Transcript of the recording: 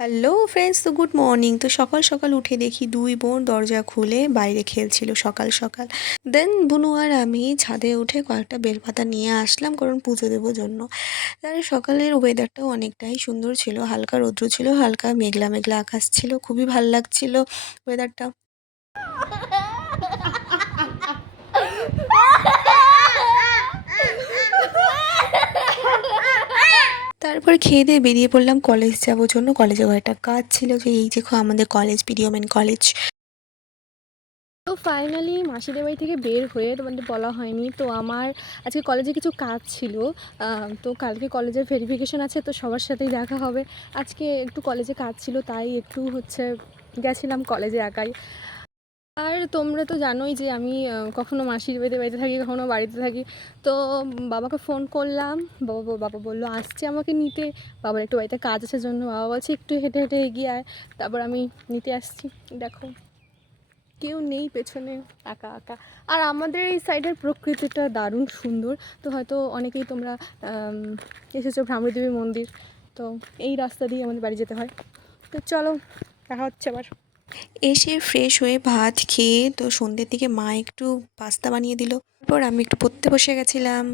Hello friends, তো good morning. তো সকাল সকাল উঠে দেখি দুই বোন দরজা খুলে বাইরে খেলছিল সকাল সকাল। দেন বুনু আর আমি ছাদে উঠে কয়েকটা বেলপাতা নিয়ে আসলাম, কারণ পুজো দেবো জন্য। তার সকালের ওয়েদারটাও অনেকটাই সুন্দর ছিল, হালকা রৌদ্র ছিল, হালকা মেঘলা মেঘলা আকাশ ছিল, খুবই ভাল লাগছিল ওয়েদারটা। তারপরে খেয়ে দিয়ে বেরিয়ে পড়লাম কলেজ যাবো জন্য। কলেজে কয়েকটা কাজ ছিল, যে এই যে আমাদের কলেজ পিডিওমেন কলেজ। তো ফাইনালি মাসিদের বাড়ি থেকে বের হয়ে তোমাদের বলা হয়নি, তো আমার আজকে কলেজে কিছু কাজ ছিল। তো কালকে কলেজের ভেরিফিকেশন আছে, তো সবার সাথেই দেখা হবে। আজকে একটু কলেজে কাজ ছিল, তাই একটু গেছিলাম কলেজে একাই। আর তোমরা তো জানোই যে আমি কখনো মাসির বাড়িতে থাকি, কখনো বাড়িতে থাকি। তো বাবাকে ফোন করলাম, বাবা বললো আসছে আমাকে নিতে। বাবার একটু বাড়িতে কাজ আছে জন্য বাবা বলছে একটু হেঁটে হেঁটে এগিয়ে আয়, তারপর আমি নিতে আসছি। দেখো, কেউ নেই পেছনে, একা একা। আর আমাদের এই সাইডের প্রকৃতিটা দারুণ সুন্দর। তো হয়তো অনেকেই তোমরা এসেছো ভ্রামরীদেবী মন্দির, তো এই রাস্তা দিয়ে আমাদের বাড়ি যেতে হয়। তো চলো, দেখা হচ্ছে আবার। এসে ফ্রেশ হয়ে ভাত খেয়ে তো সন্ধ্যের দিকে মা একটু পাস্তা বানিয়ে দিল, তারপর আমি একটু পড়তে বসে গেছিলাম।